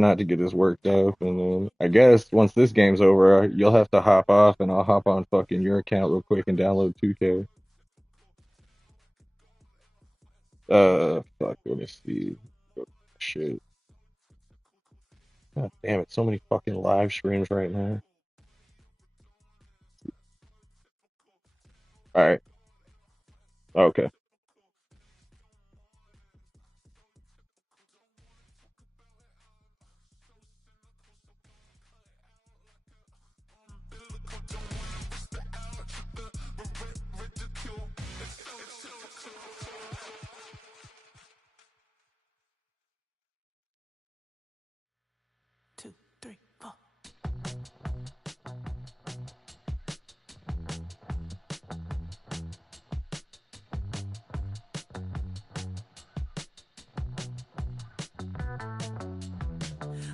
not to get his work up, and then I guess once this game's over, you'll have to hop off, and I'll hop on fucking your account real quick and download 2K. Fuck, let me see. Shit. God damn it, so many fucking live streams right now. All right. Okay. Two, three, four.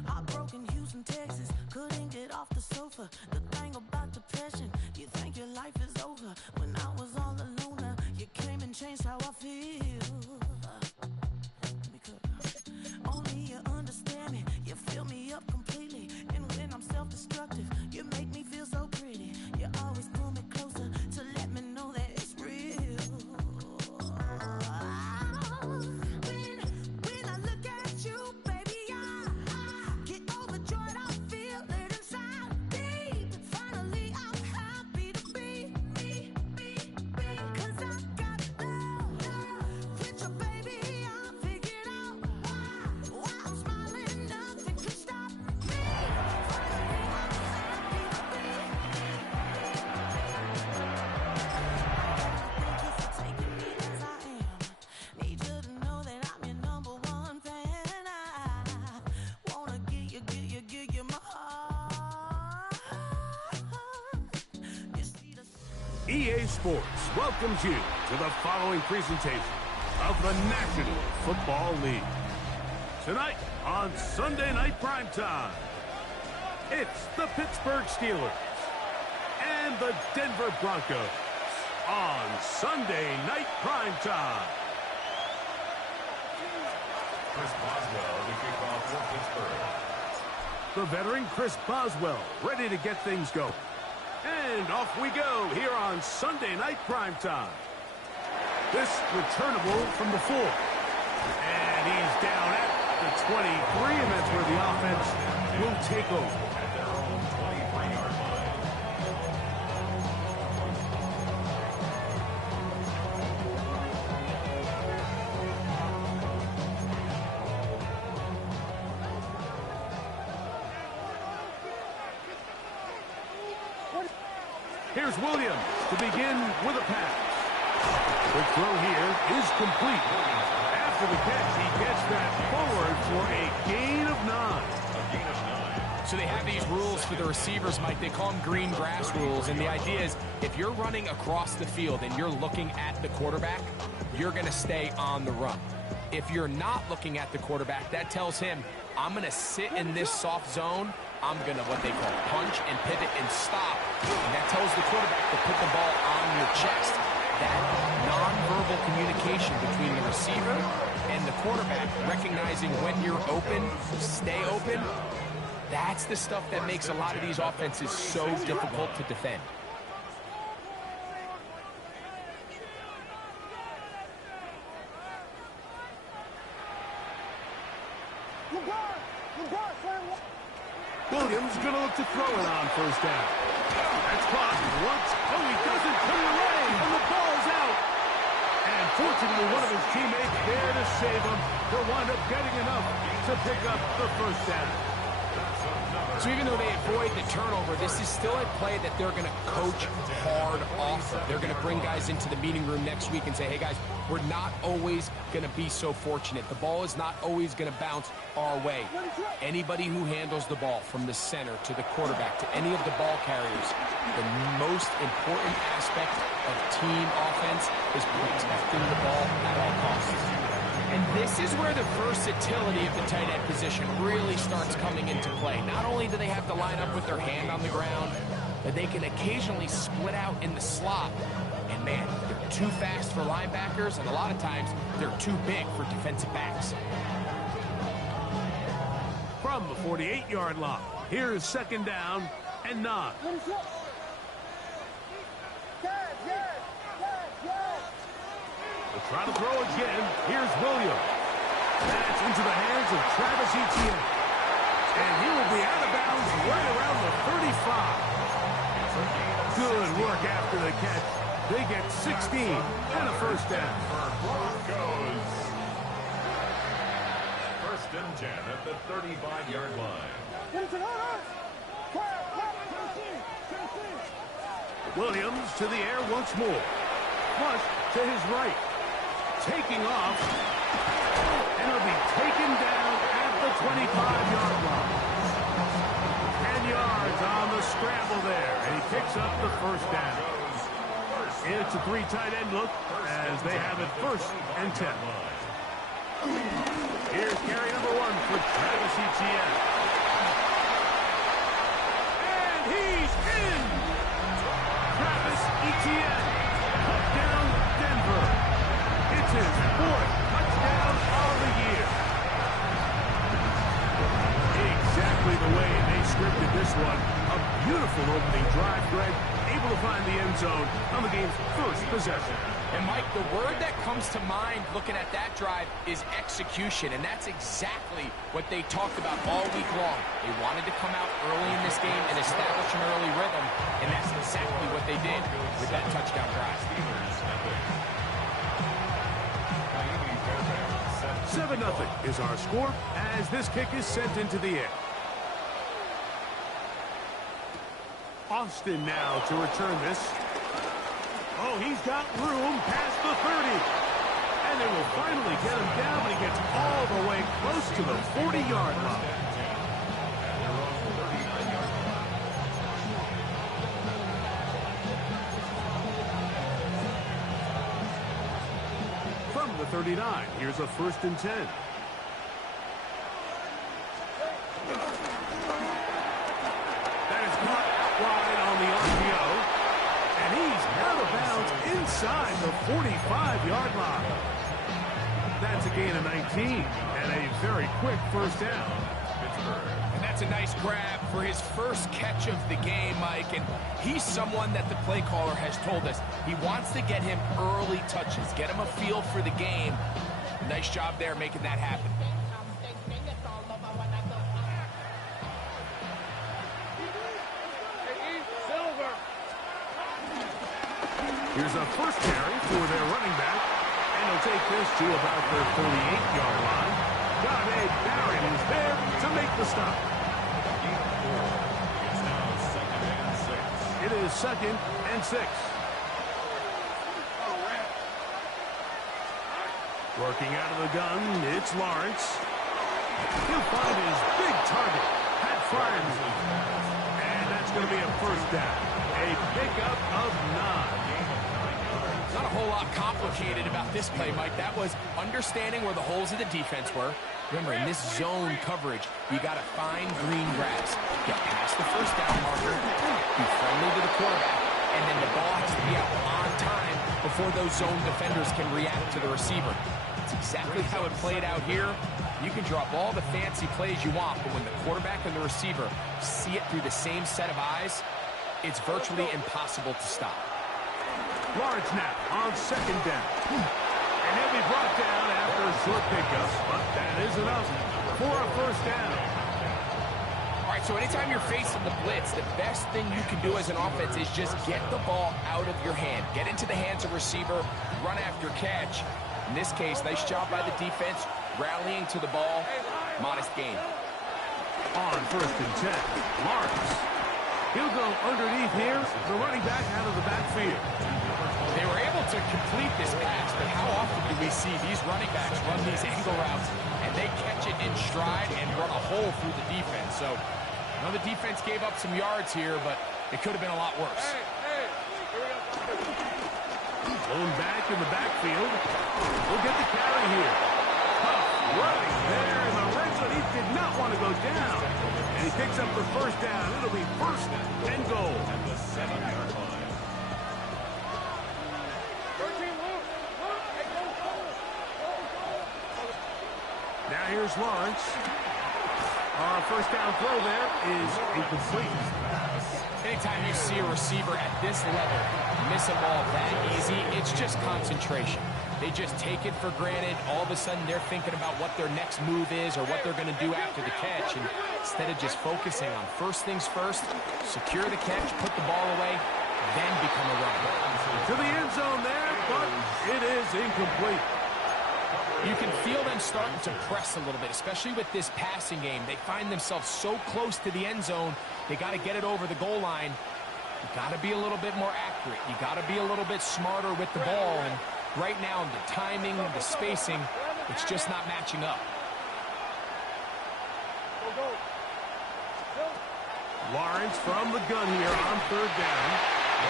Heartbroken Houston, Texas, couldn't get off the sofa. The thing about depression, you think your life is over. When I was all alone, you came and changed how I feel. Let me cook. Only you understand me, you fill me up completely. And when I'm self-destructive, you make me feel so pretty. You always pull me closer to let me know that it's real. When I look at you, baby, I get overjoyed. I feel it inside me. Finally, I'm happy to be me. 'Cause I got love with your baby. I figured out why I'm smiling. Nothing can stop me. Finally, I'm happy to be. Thank you for taking me as I am. Need you to know that I'm your number one fan. I wanna give you my heart. You see the EA Sports welcomes you to the following presentation of the National Football League. Tonight on Sunday Night Primetime, it's the Pittsburgh Steelers and the Denver Broncos on Sunday Night Primetime. Chris Boswell, the kickoff for Pittsburgh. The veteran Chris Boswell ready to get things going. And off we go here on Sunday Night Primetime. This returnable from the 4. And he's down at the 23, and that's where the offense will take over. At their own 23-yard line. Here's Williams to begin with a pass. The throw here is complete. After the catch, he gets that forward for a gain of 9. A gain of 9. So they have these rules for the receivers, Mike. They call them green grass rules. And the idea is if you're running across the field and you're looking at the quarterback, you're going to stay on the run. If you're not looking at the quarterback, that tells him, I'm going to sit in this soft zone. I'm going to, what they call, punch and pivot and stop. And that tells the quarterback to put the ball on your chest. That nonverbal communication between the receiver and the quarterback, recognizing when you're open, stay open, that's the stuff that makes a lot of these offenses so difficult to defend. Williams going to look to throw it on first down. That's caught once. Oh, he doesn't put it away, and the ball's out. And fortunately, one of his teammates there to save him. He'll wind up getting enough to pick up the first down. So even though they avoid the turnover, this is still a play that they're going to coach hard off of. They're going to bring guys into the meeting room next week and say, hey, guys, we're not always going to be so fortunate. The ball is not always going to bounce our way. Anybody who handles the ball from the center to the quarterback to any of the ball carriers, the most important aspect of team offense is protecting the ball at all costs. And this is where the versatility of the tight end position really starts coming into play. Not only do they have to line up with their hand on the ground, but they can occasionally split out in the slot. And man, they're too fast for linebackers, and a lot of times they're too big for defensive backs. From from the 48-yard line. Here's second down and 9. They'll try to throw again. Here's Williams. That's into the hands of Travis Etienne. And he will be out of bounds right around the 35. Good work after the catch. They get 16 and a first down. Broncos. First and 10 at the 35-yard line. Williams to the air once more. Flush to his right. Taking off. And it'll be taken down at the 25-yard line. 10 yards on the scramble there. And he picks up the first down. It's a 3 tight end look as they have it first and 10. Here's carry number 1 for Travis Etienne. And he's in! Travis Etienne, touchdown Denver. It's his 4th touchdown of the year. Exactly the way they scripted this one. A beautiful opening drive, Greg. Able to find the end zone on the game's first possession. And Mike, the word that comes to mind looking at that drive is execution, and that's exactly what they talked about all week long. They wanted to come out early in this game and establish an early rhythm, and that's exactly what they did with that touchdown drive. 7-0 is our score as this kick is sent into the air. Austin now to return this. Oh, he's got room past the 30. And they will finally get him down, but he gets all the way close to the 40-yard line. From the 39, here's a first and 10. That is caught out wide on the RPO. And he's out of bounds inside the 45-yard line. That's a gain of 19 and a very quick first down. And that's a nice grab for his first catch of the game, Mike. And he's someone that the play caller has told us he wants to get him early touches, get him a feel for the game. Nice job there making that happen. Here's a first carry for their running back. And he'll take this to about the 38-yard line. Dave Barrett is there to make the stop. It's now second and 6. It is second and 6. Working out of the gun, it's Lawrence. He'll find his big target, Pat Freiermuth. And that's going to be a first down. A pickup of 9. Not a whole lot complicated about this play, Mike. That was understanding where the holes of the defense were. Remember, in this zone coverage, you got to find green grass. Get past the first down marker, be friendly to the quarterback, and then the ball has to be out on time before those zone defenders can react to the receiver. It's exactly how it played out here. You can drop all the fancy plays you want, but when the quarterback and the receiver see it through the same set of eyes, it's virtually impossible to stop. Lawrence now on second down. And he'll be brought down after a short pickup, but that is enough for a first down. All right, so anytime you're facing the blitz, the best thing you can do as an offense is just get the ball out of your hand. Get into the hands of receiver, run after catch. In this case, nice job by the defense, rallying to the ball. Modest gain. On first and 10, Lawrence. He'll go underneath here, the running back out of the backfield. They were able to complete this pass, but how often do we see these running backs run these angle routes and they catch it in stride and run a hole through the defense? So, I know the defense gave up some yards here, but it could have been a lot worse. Blown back in the backfield. We'll get the carry here. Right there in the red zone. He did not want to go down. And he picks up the first down. It'll be first and goal. At the 7-yard line. Now here's Lawrence. Our first down throw there is incomplete. Anytime you see a receiver at this level miss a ball that easy, it's just concentration. They just take it for granted. All of a sudden, they're thinking about what their next move is or what they're going to do after the catch. And instead of just focusing on first things first, secure the catch, put the ball away, then become a runner. To the end zone there, but it is incomplete. You can feel them starting to press a little bit, especially with this passing game. They find themselves so close to the end zone, they got to get it over the goal line. You got to be a little bit more accurate. You got to be a little bit smarter with the ball. And right now, the timing, the spacing, it's just not matching up. Lawrence from the gun here on third down.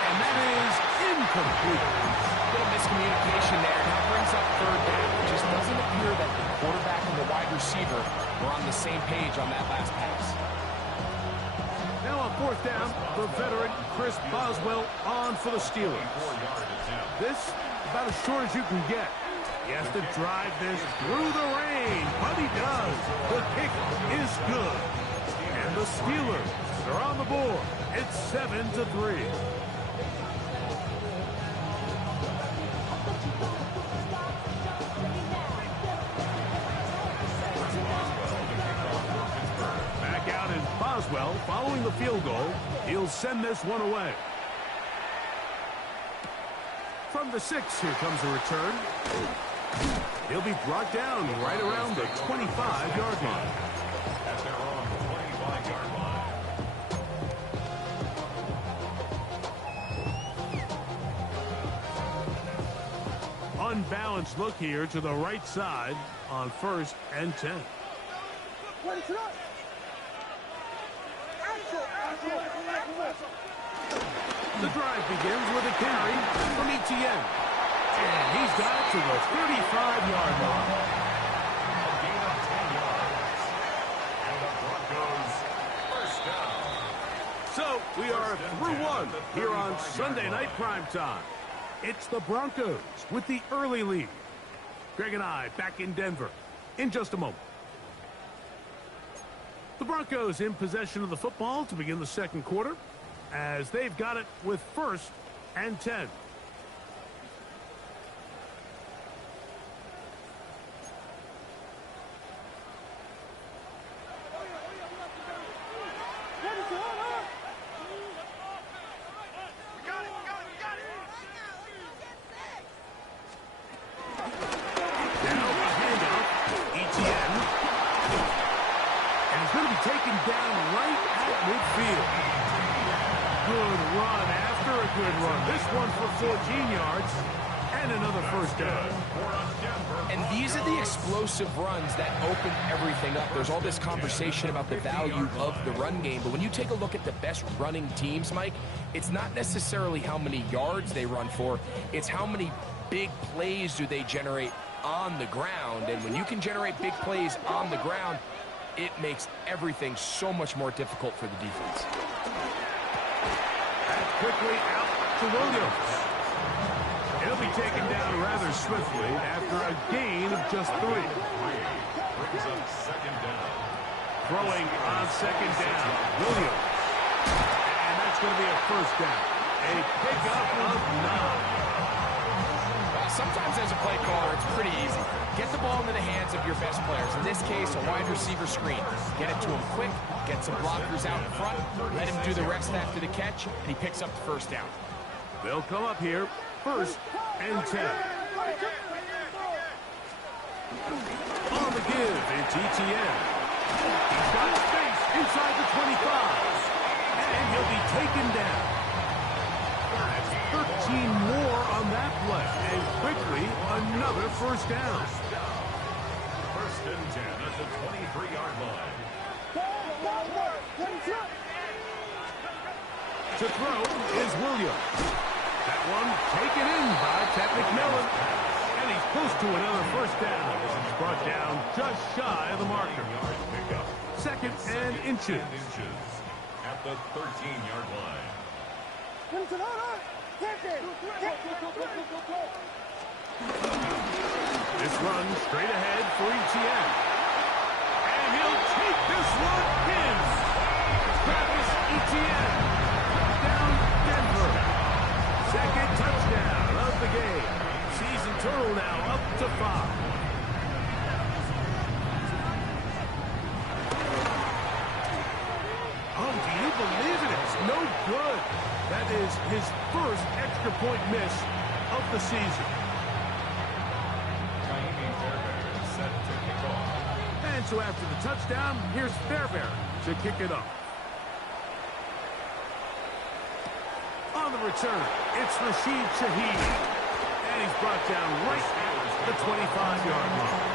And that is incomplete. A little miscommunication there. Now brings up third down. It just doesn't appear that the quarterback and the wide receiver were on the same page on that last pass. Now on fourth down, the veteran Chris Boswell on for the Steelers. This about as short as you can get. He has to drive this through the rain, but he does. The kick is good. And the Steelers are on the board. It's 7-3. Back out is Boswell following the field goal. He'll send this one away. From the 6, here comes a return. He'll be brought down right around the 25-yard line. As they're on the 25-yard line. Unbalanced look here to the right side on 1st and 10. The drive begins with a carry from Etienne. And he's got it to the 35-yard line. A gain of 10 yards. And the Broncos first down. So we are through one here on Sunday Night Primetime. It's the Broncos with the early lead. Greg and I back in Denver in just a moment. The Broncos in possession of the football to begin the second quarter as they've got it with 1st and 10. Taken down right at midfield. Good run after a good run. This one for 14 yards and another first down. And these are the explosive runs that open everything up. There's all this conversation about the value of the run game, but when you take a look at the best running teams, Mike, it's not necessarily how many yards they run for, it's how many big plays do they generate on the ground. And when you can generate big plays on the ground, it makes everything so much more difficult for the defense. That's quickly out to Williams. He'll be taken down rather swiftly after a gain of just 3. Brings up second down. Throwing on second down, Williams. And that's going to be a first down. A pickup of 9. Sometimes as a play caller, it's pretty easy. Get the ball into the hands of your best players. In this case, a wide receiver screen. Get it to him quick, get some blockers out in front, let him do the rest after the catch, and he picks up the first down. They'll come up here, 1st and 10. On the give, it's Etienne. He's got space inside the 25. And he'll be taken down. 13 more on that play, and quickly another first down. 1st and 10 at the 23-yard line. To throw is Williams. That one taken in by Ted McMillan, and he's close to another first down. He's brought down just shy of the marker. 2nd and inches. At the 13-yard line. This run straight ahead for Etienne. And he'll take this one in. Travis Etienne. Down Denver. Second touchdown of the game. Season total now up to 5. Oh, do you believe it? It's no good. That is his first extra point miss of the season. And so after the touchdown, here's Fairbairn to kick it off. On the return, it's Rashid Shaheed. And he's brought down right at the 25-yard line.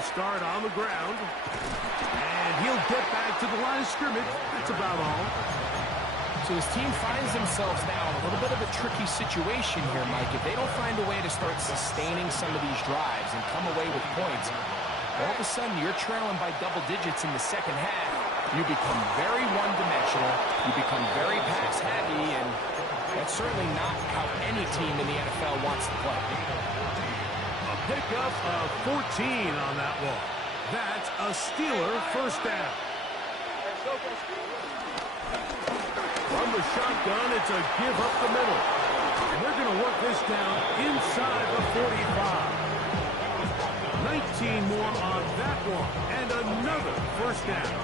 Start on the ground, and he'll get back to the line of scrimmage. That's about all. So his team finds themselves now in a little bit of a tricky situation here, Mike. If they don't find a way to start sustaining some of these drives and come away with points, all of a sudden you're trailing by double digits in the second half. You become very one-dimensional. You become very pass-heavy, and that's certainly not how any team in the NFL wants to play. Pickup of 14 on that one. That's a Steeler first down. From the shotgun, it's a give up the middle. And they're going to work this down inside the 45. 19 more on that one. And another first down.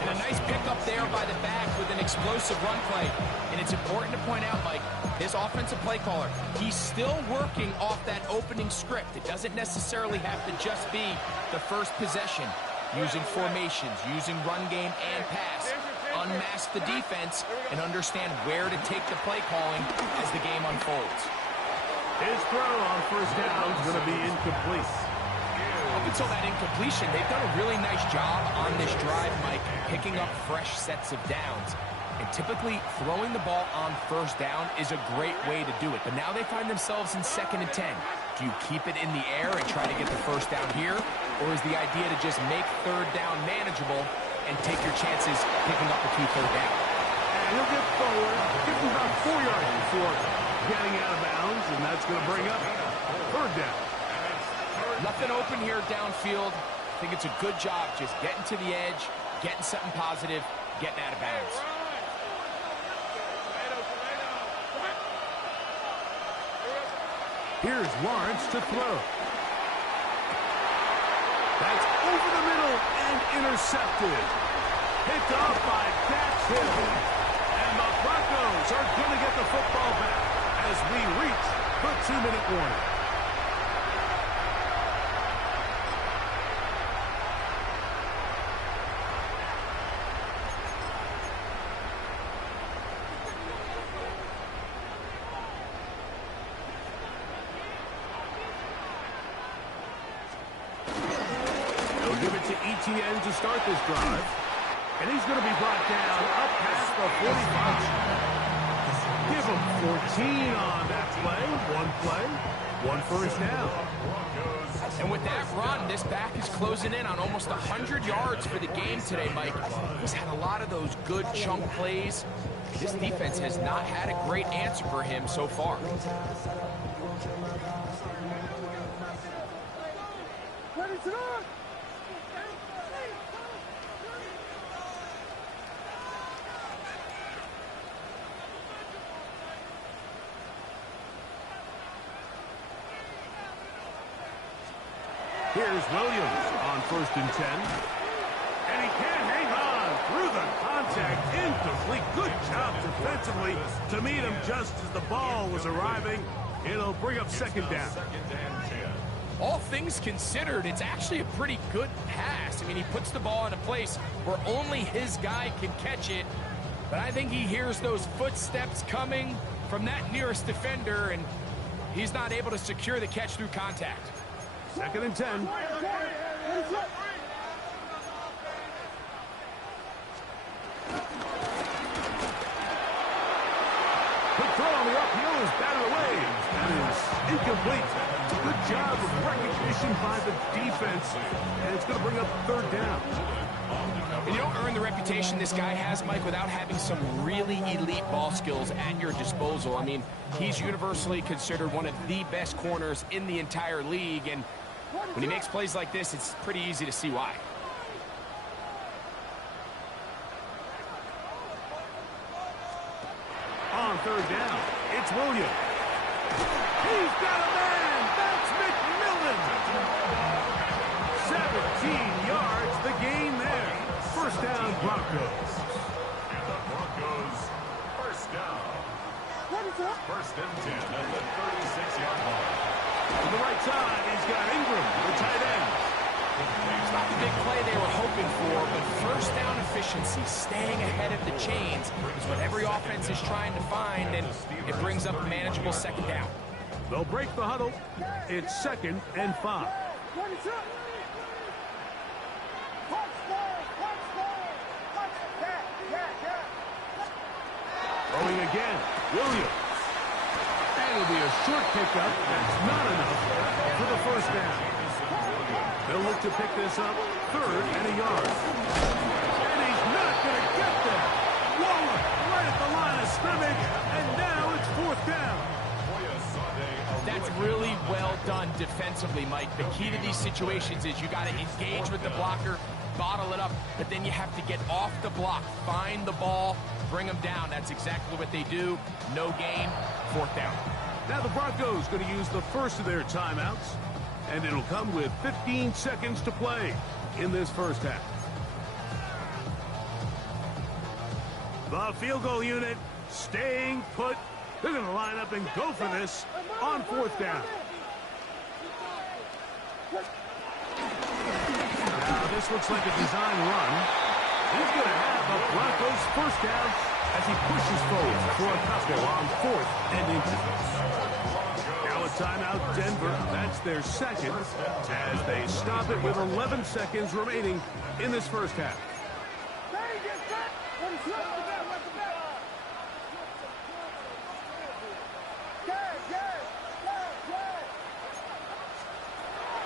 And a nice pickup there by the back with an explosive run play. And it's important to point out, Mike, his offensive play caller, he's still working off that opening script. It doesn't necessarily have to just be the first possession. Using formations, using run game and pass. Unmask the defense and understand where to take the play calling as the game unfolds. His throw on first down is going to be incomplete. Up until that incompletion, they've done a really nice job on this drive, Mike, picking up fresh sets of downs. And typically, throwing the ball on first down is a great way to do it. But now they find themselves in 2nd and 10. Do you keep it in the air and try to get the first down here? Or is the idea to just make third down manageable and take your chances picking up a key third down? And he'll get forward, give him about 4 yards before getting out of bounds, and that's going to bring up third down. Nothing open here downfield. I think it's a good job just getting to the edge, getting something positive, getting out of bounds. Here's Lawrence to throw. That's over the middle and intercepted. Picked off by Dax Hill. And the Broncos are going to get the football back as we reach the 2-minute warning. Etienne to start this drive. And he's going to be brought down up past the 45. Give him 14 on that play. One first down. And with that run, this back is closing in on almost 100 yards for the game today, Mike. He's had a lot of those good chunk plays. This defense has not had a great answer for him so far. Here's Williams on 1st and 10. And he can't hang on through the contact. Incomplete. Good job defensively to meet him just as the ball was arriving. It'll bring up 2nd down. All things considered, it's actually a pretty good pass. I mean, he puts the ball in a place where only his guy can catch it. But I think he hears those footsteps coming from that nearest defender, and he's not able to secure the catch through contact. 2nd and 10. Quick throw on the uphill is batted away. That is Incomplete. Good job of recognition by the defense, and it's going to bring up third down. And you don't earn the reputation this guy has, Mike, without having some really elite ball skills at your disposal. I mean, he's universally considered one of the best corners in the entire league, and when he makes plays like this, it's pretty easy to see why. On third down, it's Williams. He's got a man. That's McMillan. 17 yards, the gain there. First down, Broncos. And the Broncos, first down. First and 10 at the 36-yard line. On the right side, he's got Ingram, the tight end. It's not the big play they were hoping for, but first down efficiency, staying ahead of the chains, is what every offense is trying to find, and it brings up a manageable second down. They'll break the huddle. It's 2nd and 5. Throwing again, Williams. And it'll be a short pickup. That's not enough for the first down. They'll look to pick this up, 3rd and a yard. And he's not going to get there. Waller right at the line of scrimmage, and now it's 4th down. That's really well done defensively, Mike. The key to these situations is you got to engage with the blocker, bottle it up, but then you have to get off the block, find the ball, bring them down. That's exactly what they do. No gain, 4th down. Now the Broncos going to use the first of their timeouts, and it'll come with 15 seconds to play in this first half. The field goal unit staying put. They're going to line up and go for this on 4th down. Now this looks like a design run. He's going to have a Broncos first down as he pushes forward for a couple on 4th and inches. Now a timeout, Denver. That's their second as they stop it with 11 seconds remaining in this first half.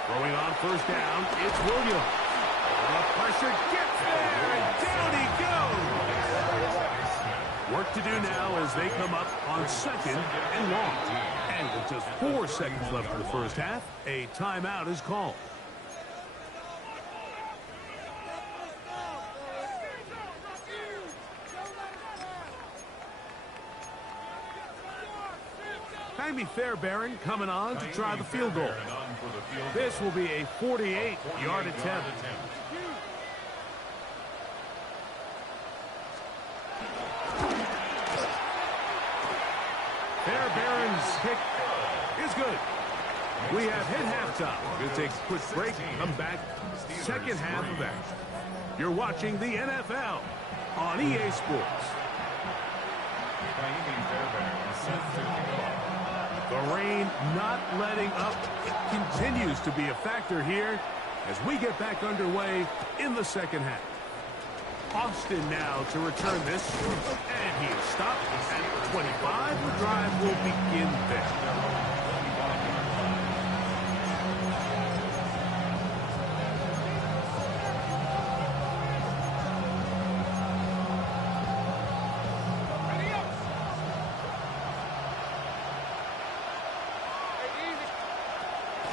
Throwing on first down, it's Williams. The pressure gets there, and down he goes. Work to do now as they come up on 2nd and long. And with just 4 seconds left in the first half, a timeout is called. Jamie Fairbairn coming on to try the field goal. This will be a 48-yard attempt. Fairbairn's kick is good. We have hit halftime. We'll take a quick break, come back, second half of action. You're watching the NFL on EA Sports. The rain not letting up. It continues to be a factor here as we get back underway in the second half. Austin now to return this, and he is stopped at 25. The drive will begin there.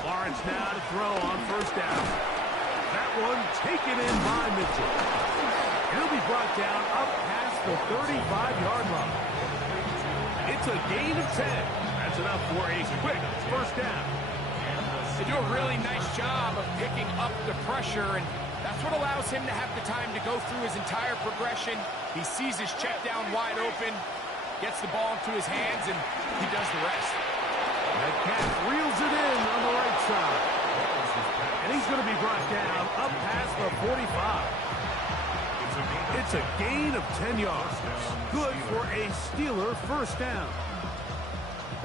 Lawrence now to throw on first down. That one taken in by Mitchell. He'll be brought down up past the 35-yard line. It's a gain of 10. That's enough for a quick first down. They do a really nice job of picking up the pressure, and that's what allows him to have the time to go through his entire progression. He sees his check down wide open, gets the ball into his hands, and he does the rest. Metcalf reels it in on the right side. And he's going to be brought down up past the 45. It's a gain of 10 yards. Good for a Steeler first down.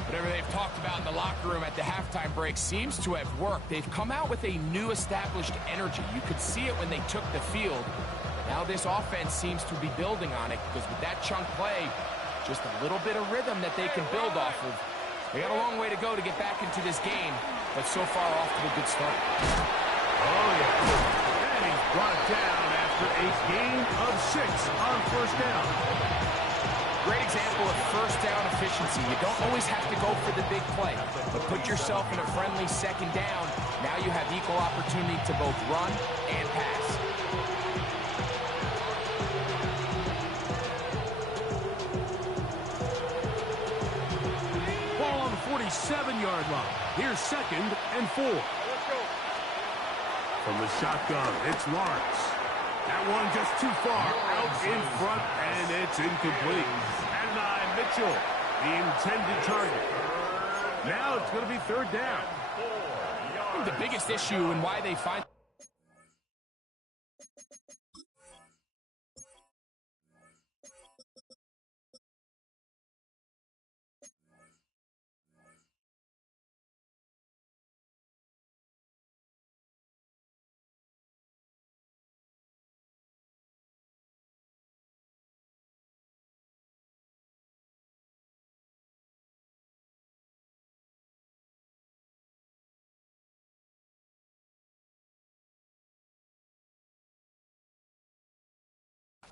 Whatever they've talked about in the locker room at the halftime break seems to have worked. They've come out with a new established energy. You could see it when they took the field. Now this offense seems to be building on it because with that chunk play, just a little bit of rhythm that they can build off of. They got a long way to go to get back into this game, but so far off to a good start. Oh, yeah. And he's brought down after a gain of 6 on first down. Great example of first down efficiency. You don't always have to go for the big play, but put yourself in a friendly second down. Now you have equal opportunity to both run and pass. Ball on the 47-yard line. Here's 2nd and 4. From the shotgun, it's Lawrence. That one just too far out in front, and it's incomplete. Adonai Mitchell, the intended target. Now it's going to be 3rd down. I think the biggest issue and why they find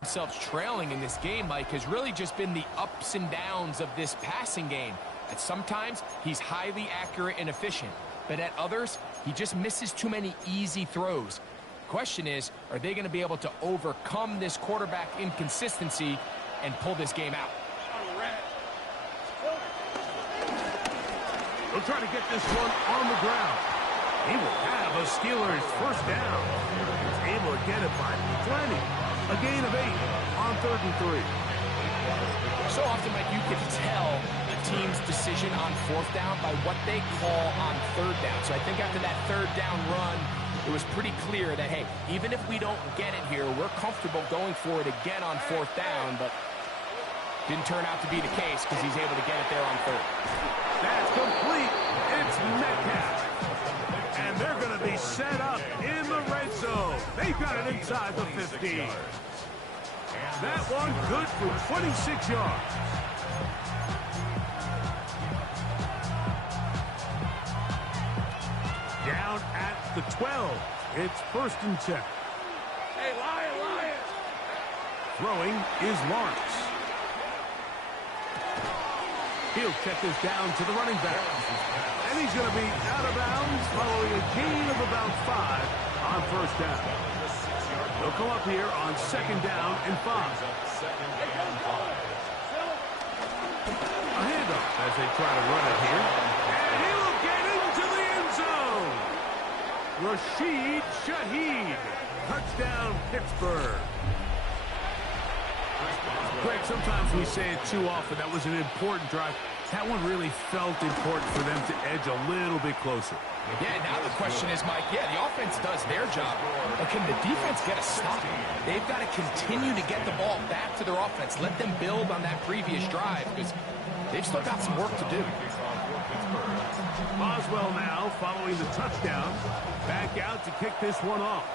themselves trailing in this game, Mike, has really just been the ups and downs of this passing game. At sometimes, he's highly accurate and efficient, but at others, he just misses too many easy throws. Question is, are they going to be able to overcome this quarterback inconsistency and pull this game out? They'll try to get this one on the ground. He will have a Steelers first down. He's able to get it by plenty. A gain of 8 on 3rd and 3. So often, Mike, you can tell a team's decision on 4th down by what they call on 3rd down. So I think after that 3rd down run, it was pretty clear that, hey, even if we don't get it here, we're comfortable going for it again on 4th down, but didn't turn out to be the case because he's able to get it there on 3rd. That's complete. It's Metcalf. And they're going to be set up in the red zone. They've got it inside the 15. That one good for 26 yards. Down at the 12. It's 1st and 10. Hey, Lion! Throwing is Lawrence. He'll check this down to the running back. And he's going to be out of bounds following a gain of about 5 on first down. They'll come up here on 2nd down and 5. A handoff as they try to run it here. And he'll get into the end zone. Rashid Shaheed. Touchdown, Pittsburgh. Greg, sometimes we say it too often. That was an important drive. That one really felt important for them to edge a little bit closer. Yeah, now the question is, Mike, yeah, the offense does their job, but can the defense get a stop? They've got to continue to get the ball back to their offense. Let them build on that previous drive because they've still got some work to do. Boswell now following the touchdown. Back out to kick this one off.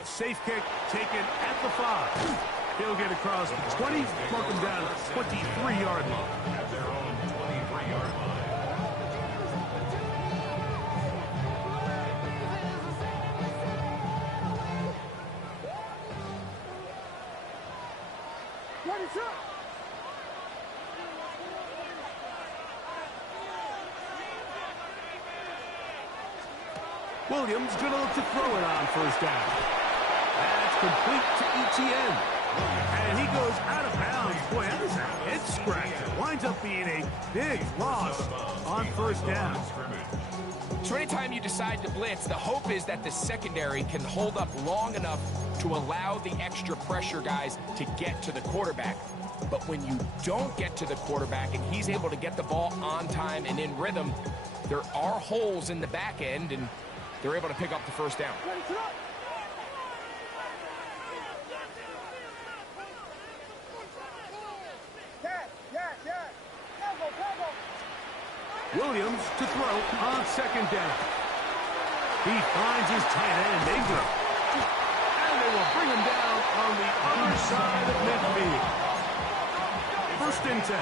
A safe kick taken at the 5. He'll get across the 20, mark him down at the 23-yard line. At their own 23-yard line. Williams going to look to throw it on first down. That's complete to Etienne. And he goes out of bounds. Boy, that is a head-scratcher. Winds up being a big loss on first down. So anytime you decide to blitz, the hope is that the secondary can hold up long enough to allow the extra pressure guys to get to the quarterback. But when you don't get to the quarterback and he's able to get the ball on time and in rhythm, there are holes in the back end, and they're able to pick up the first down. Williams to throw on second down. He finds his tight end, Ingram. And they will bring him down on the other side of midfield. First and 10.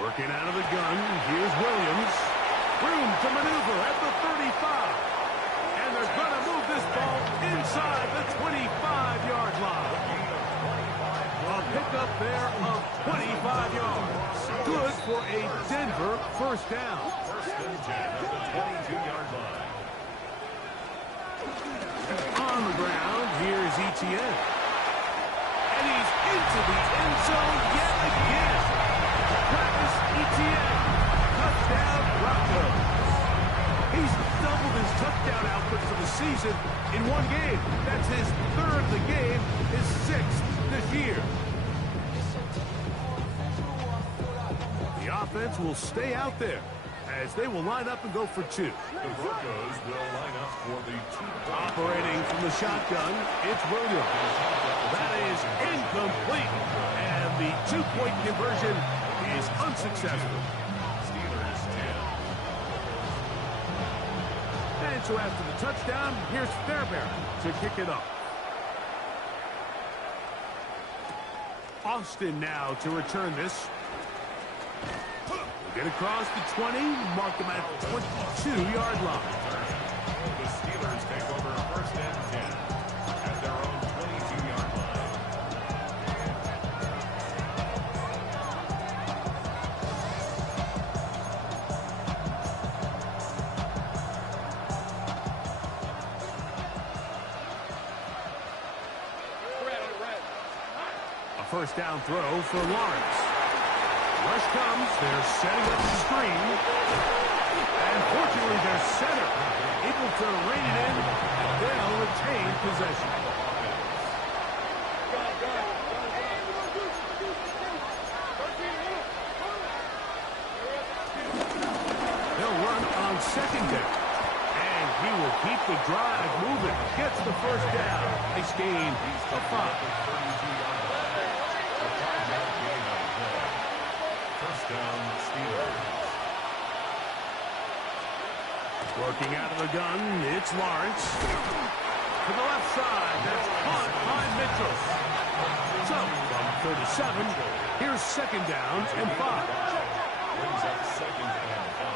Working out of the gun, here's Williams. Room to maneuver at the 35. And they're going to move this ball inside the 25-yard line. A pickup there of 25 yards. Good for a Denver first down. First and 10 at the 22-yard line. On the ground, here's Etienne. And he's into the end zone yet again. Travis Etienne. Touchdown, Broncos. He's doubled his touchdown output for the season in one game. That's his third of the game, his sixth this year. The offense will stay out there as they will line up and go for two. The Broncos will line up for the two. Operating from the shotgun, it's Williams. That is incomplete, and the two-point conversion is unsuccessful. Steelers 10. And so after the touchdown, here's Fairbairn to kick it off. Austin now to return this. Get across the 20, mark them at 22-yard line. The Steelers take over first and 10 at their own 22-yard line. A first down throw for Lawrence. Rush comes, they're setting up the screen. And fortunately, their center able to rein it in, and they'll retain possession. They'll run on second down. And he will keep the drive moving. Gets the first down. Nice gain of 5. Down Steelers. Working out of the gun, it's Lawrence. To the left side, that's caught by Mitchell. So, from 37, here's second down and 5. Brings up second and 5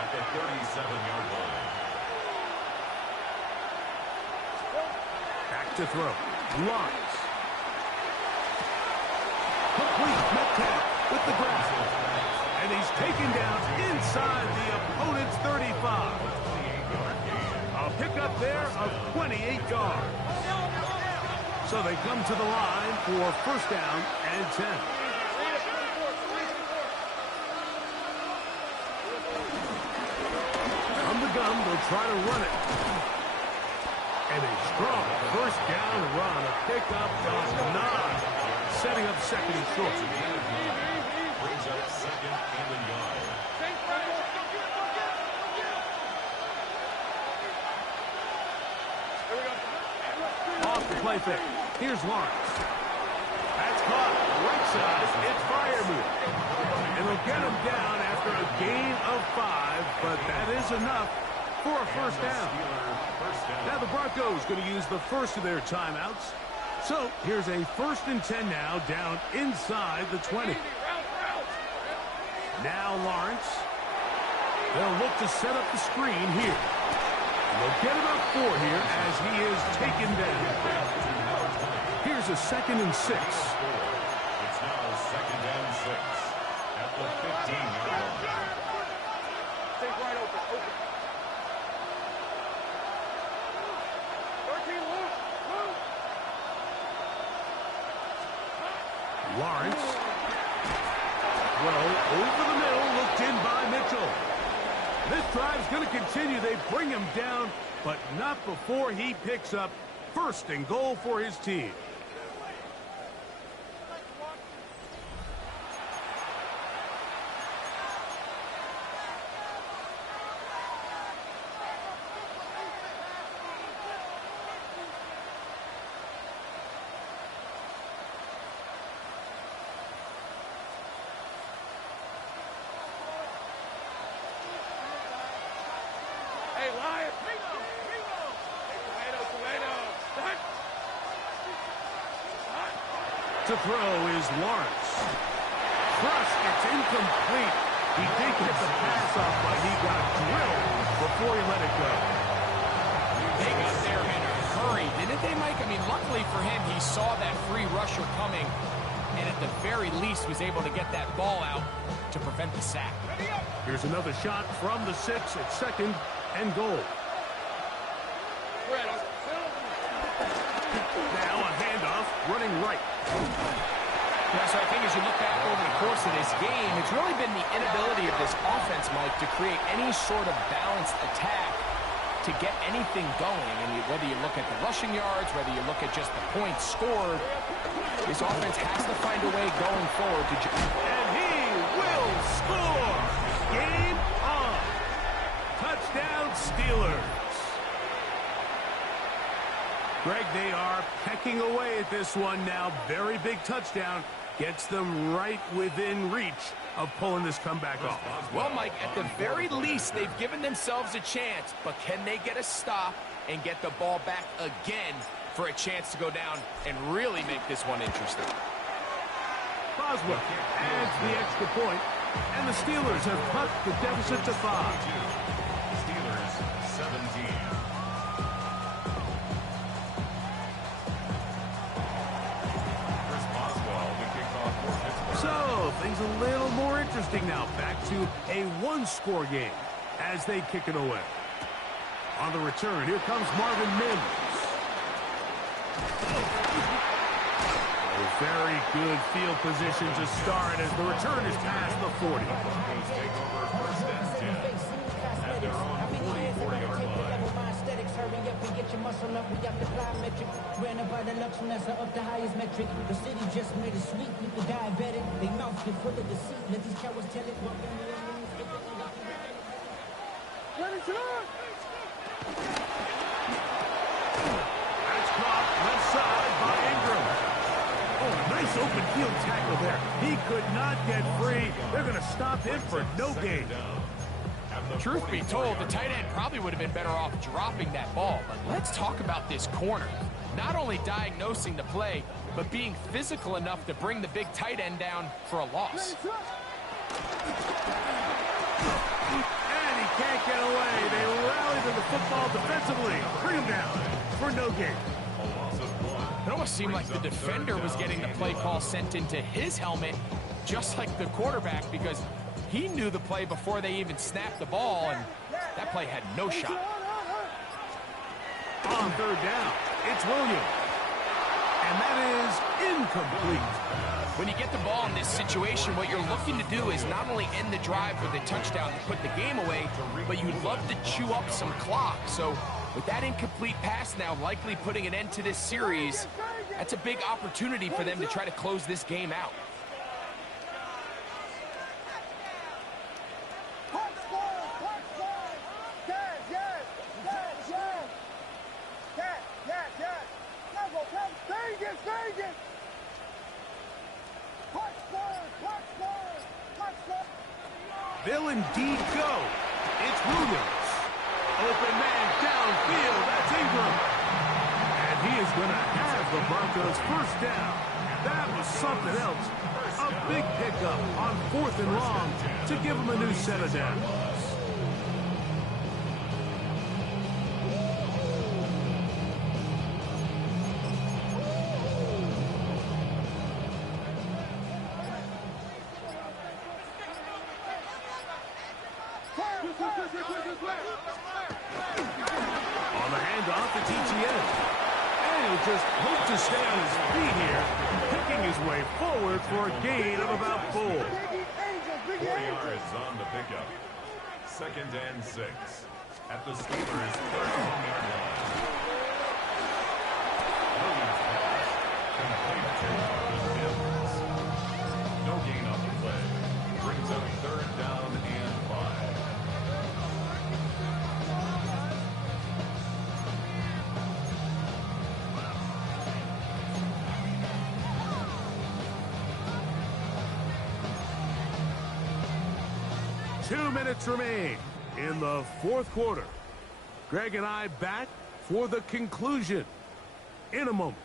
at the 37-yard line. Back to throw. Lawrence. Complete. Metcalf with the grab. And he's taken down inside the opponent's 35. A pickup there of 28 yards. So they come to the line for first down and 10. From the gun, they'll try to run it. And a strong first down run. A pickup of 9. Setting up second and short. Brings up second and a yard. Off the play fake. Here's Lawrence. That's caught. Right side. It's Freiermuth. And they'll get him down after a gain of 5, but that is enough for a first down. Now the Broncos going to use the first of their timeouts. So here's a first and 10 now, down inside the 20. Now Lawrence. They'll look to set up the screen here. They'll get about 4 here as he is taken down. Here's a second and 6. It's now second and 6 at the 15-yard line. Stay right open. Lawrence. Well, over the middle, looked in by Mitchell. This drive's going to continue. They bring him down, but not before he picks up first and goal for his team. Hey, Lion! Ringo! Hey, tomato! To throw is Lawrence. thrust. It's incomplete. He did get the pass off, but he got drilled before he let it go. They got there in a hurry, didn't they, Mike? I mean, luckily for him, he saw that free rusher coming, and at the very least was able to get that ball out to prevent the sack. Here's another shot from the 6 at 2nd and goal. Now a handoff, running right. Yeah, so I think as you look back over the course of this game, it's really been the inability of this offense, Mike, to create any sort of balanced attack to get anything going. And whether you look at the rushing yards, whether you look at just the points scored, this offense has to find a way going forward to... And he will score! Game on! Touchdown, Steelers! Greg, they are pecking away at this one now. Very big touchdown. Gets them right within reach of pulling this comeback off. Well, Mike, at the very least, they've given themselves a chance, but can they get a stop and get the ball back again for a chance to go down and really make this one interesting? Boswell adds the extra point, and the Steelers have cut the deficit to 5. Steelers 17. Chris Boswell, the kickoff for Pittsburgh. So, things a little more interesting now. Back to a one-score game as they kick it away. On the return, here comes Marvin Mims. A very good field position to start as the return is past the 40. Broncos take over 1st and 10 at their own 44-yard line. Hurry up and get your muscle up. We got the plyometric. Ran up by the luxury, that's up the highest metric. The city just made it sweet. People diabetic. They mouth get full of deceit. Let these cowards tell it. That's caught left side by Ingram. Oh, nice open field tackle there. He could not get free. They're going to stop him for no gain. Truth be told, the tight end probably would have been better off dropping that ball. But let's talk about this corner. Not only diagnosing the play, but being physical enough to bring the big tight end down for a loss. And he can't get away. They rally to the football defensively. Bring him down for no gain. It almost seemed like the defender was getting the play call sent into his helmet, just like the quarterback, because he knew the play before they even snapped the ball, and that play had no shot. On 3rd down, it's Williams. And that is incomplete. When you get the ball in this situation, what you're looking to do is not only end the drive with a touchdown to put the game away, but you'd love to chew up some clock. So with that incomplete pass now likely putting an end to this series, that's a big opportunity for them to try to close this game out. They'll indeed go. It's Williams. Open man downfield. That's Ingram. And he is going to have the Broncos 1st down. That was something else. A big pickup on 4th and long to give them a new set of downs. On the handoff, it's ETN. And he'll just hope to stay on his feet here, picking his way forward for a gain of about 4. 4 yards on the pickup. 2nd and 6 at the Steelers' 31-yard line. Williams pass. Complete to Marvin Mims. No gain on the play. Brings up 3rd down and 5. Two minutes remain in the 4th quarter. Greg and I back for the conclusion in a moment.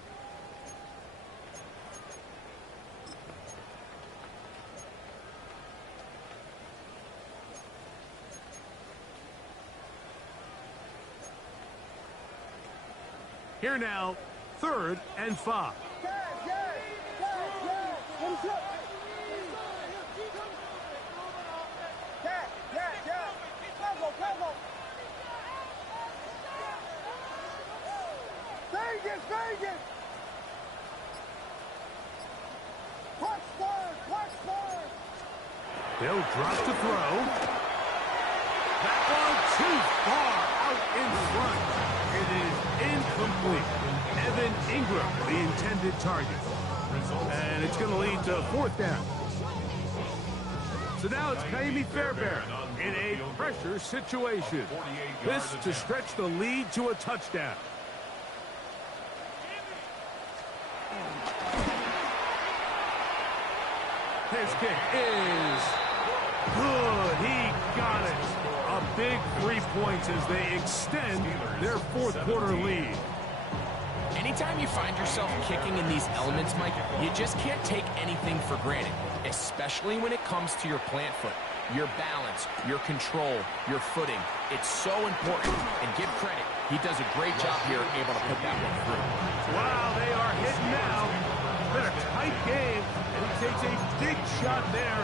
Here now, 3rd and 5. They'll drop to throw. That one too far out in front. It is incomplete. Evan Ingram, the intended target. And it's going to lead to 4th down. So now it's Kaimi Fairbairn in a pressure situation. This to stretch the lead to a touchdown. His kick is good. He got it. A big 3 points as they extend their 4th quarter lead. Anytime you find yourself kicking in these elements, Mike, you just can't take anything for granted, especially when it comes to your plant foot, your balance, your control, your footing. It's so important, and give credit. He does a great job here able to put that one through. Wow, they are hitting now. It's been a tight game, and he takes a big shot there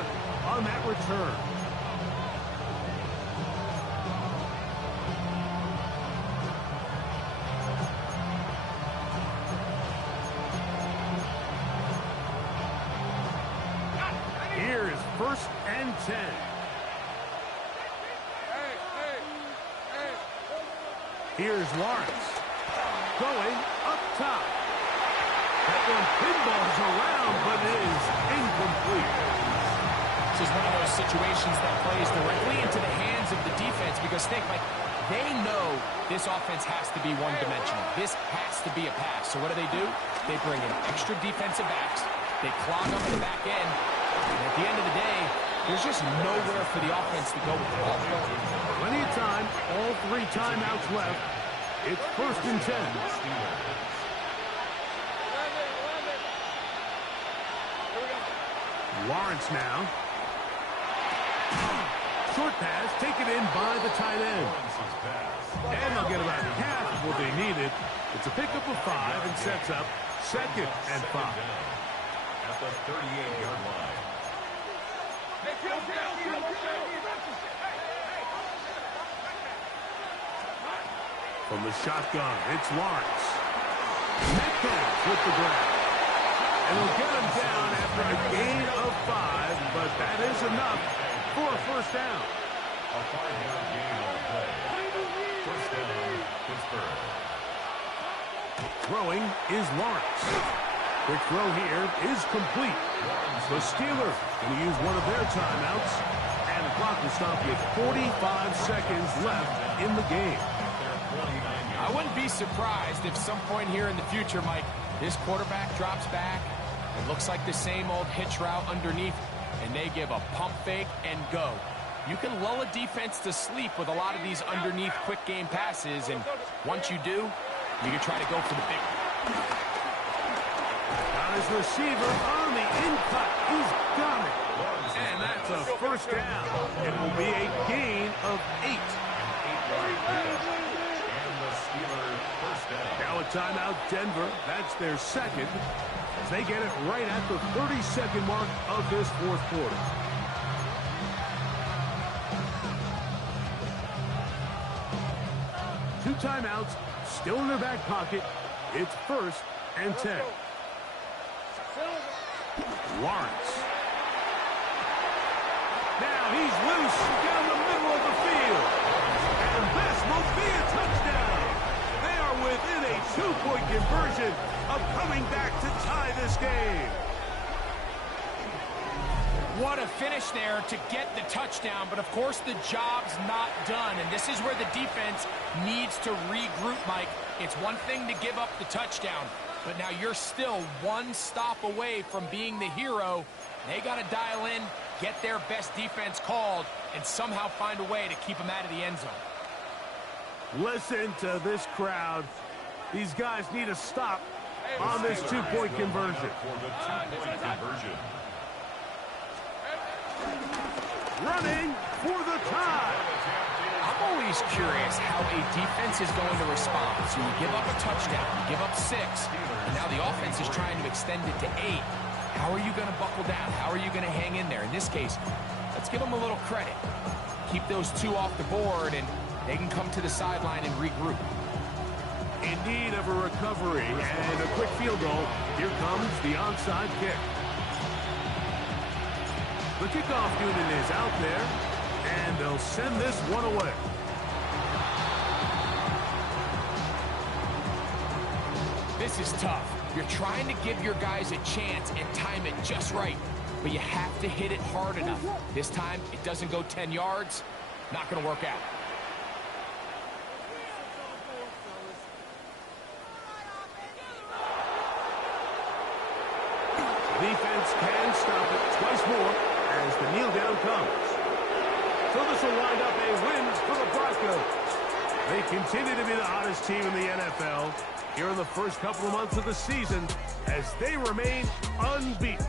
on that return. Here is 1st and 10. Here's Lawrence. Going up top. That one pinballs around, but it is incomplete. This is one of those situations that plays directly into the hands of the defense because, think, like, they know this offense has to be one-dimensional. This has to be a pass. So what do? They bring in extra defensive backs. They clog up the back end. And at the end of the day, there's just nowhere for the offense to go with the ball. Plenty of time. All 3 timeouts left. It's 1st and 10. Lawrence now. Short pass taken in by the tight end. And they'll get about half of what they needed. It's a pickup of 5 and sets up 2nd and 5. At the 38-yard line. From the shotgun, it's Lawrence. Metcalf with the grab. And he'll get him down after a gain of 5, but that is enough for a 1st down. A 5-yard gain on the play. 1st down, Pittsburgh. Throwing is Lawrence. Quick throw here is complete. The Steelers going to use one of their timeouts, and the clock will stop with 45 seconds left in the game. I wouldn't be surprised if some point here in the future, Mike, this quarterback drops back. It looks like the same old hitch route underneath, and they give a pump fake and go. You can lull a defense to sleep with a lot of these underneath quick game passes, and once you do, you can try to go for the big one. Now his receiver on the in-cut. He's got it. And that's a 1st down. It will be a gain of 8. Now a timeout, Denver. That's their 2nd. As they get it right at the 30-second mark of this 4th quarter. Two timeouts still in their back pocket. It's 1st and 10. Lawrence. Now he's loose down the middle of the field. And this will be a touchdown. They are within a 2-point conversion of coming back to tie this game. What a finish there to get the touchdown, but of course the job's not done, and this is where the defense needs to regroup, Mike. It's one thing to give up the touchdown, but now you're still one stop away from being the hero. They got to dial in, get their best defense called, and somehow find a way to keep them out of the end zone. Listen to this crowd. These guys need a stop on this 2-point conversion. For the 2-point conversion. Running for the tie. I'm always curious how a defense is going to respond. So you give up a touchdown, you give up 6, and now the offense is trying to extend it to 8. How are you going to buckle down? How are you going to hang in there? In this case, let's give them a little credit. Keep those 2 off the board, and they can come to the sideline and regroup. In need of a recovery and a quick field goal. Here comes the onside kick. The kickoff unit is out there, and they'll send this one away. This is tough. You're trying to give your guys a chance and time it just right, but you have to hit it hard enough. This time, it doesn't go 10 yards. Not going to work out. Defense can stop it twice more as the kneel down comes. So this will wind up a win for the Broncos. They continue to be the hottest team in the NFL here in the first couple of months of the season as they remain unbeaten.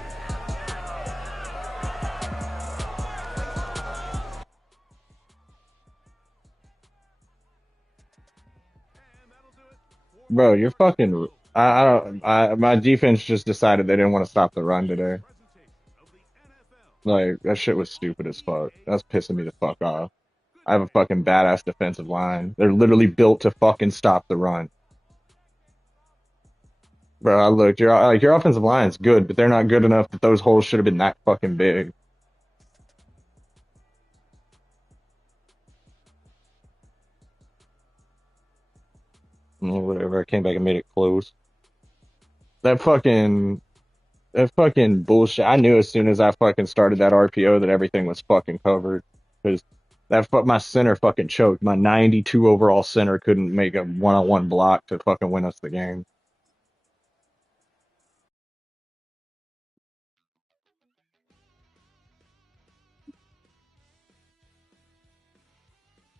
Bro, you're fucking. My defense just decided they didn't want to stop the run today. Like, that shit was stupid as fuck. That's pissing me the fuck off. I have a fucking badass defensive line. They're literally built to fucking stop the run. Bro, I looked. Your offensive line's good, but they're not good enough that those holes should have been that fucking big. Whatever. I came back and made it close. That fucking bullshit. I knew as soon as I fucking started that RPO that everything was fucking covered. Because my center fucking choked. My 92 overall center couldn't make a one-on-one block to fucking win us the game.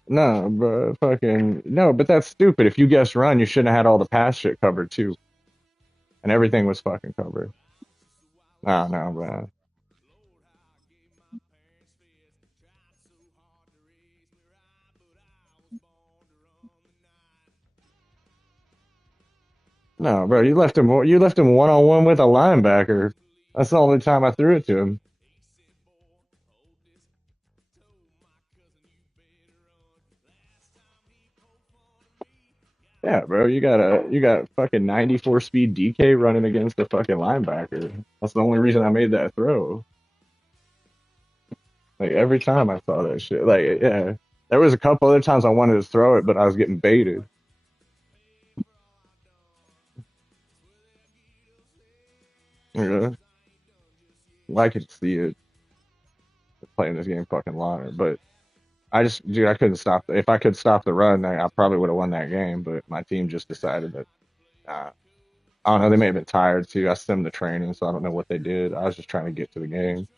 No, but that's stupid. If you guessed run, you shouldn't have had all the pass shit covered too. And everything was fucking covered. I don't know, bro. No, bro, you left him one on one with a linebacker. That's the only time I threw it to him. Yeah, bro, you got fucking 94 speed DK running against a fucking linebacker. That's the only reason I made that throw. Like every time I saw that shit. Like, yeah. There was a couple other times I wanted to throw it, but I was getting baited. Yeah. Well, I could see it playing this game fucking longer, but dude, I couldn't stop. If I could stop the run, I probably would have won that game. But my team just decided that. I don't know. They may have been tired too. I stemmed the training, so I don't know what they did. I was just trying to get to the game.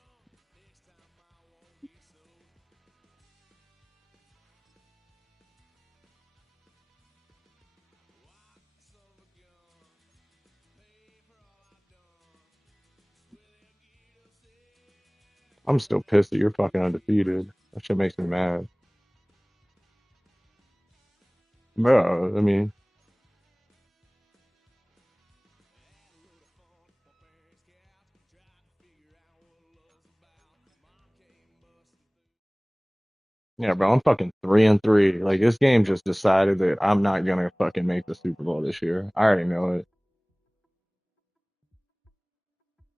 I'm still pissed that you're fucking undefeated. That shit makes me mad, bro. I mean, yeah, bro. I'm fucking 3-3. Like this game just decided that I'm not gonna fucking make the Super Bowl this year. I already know it.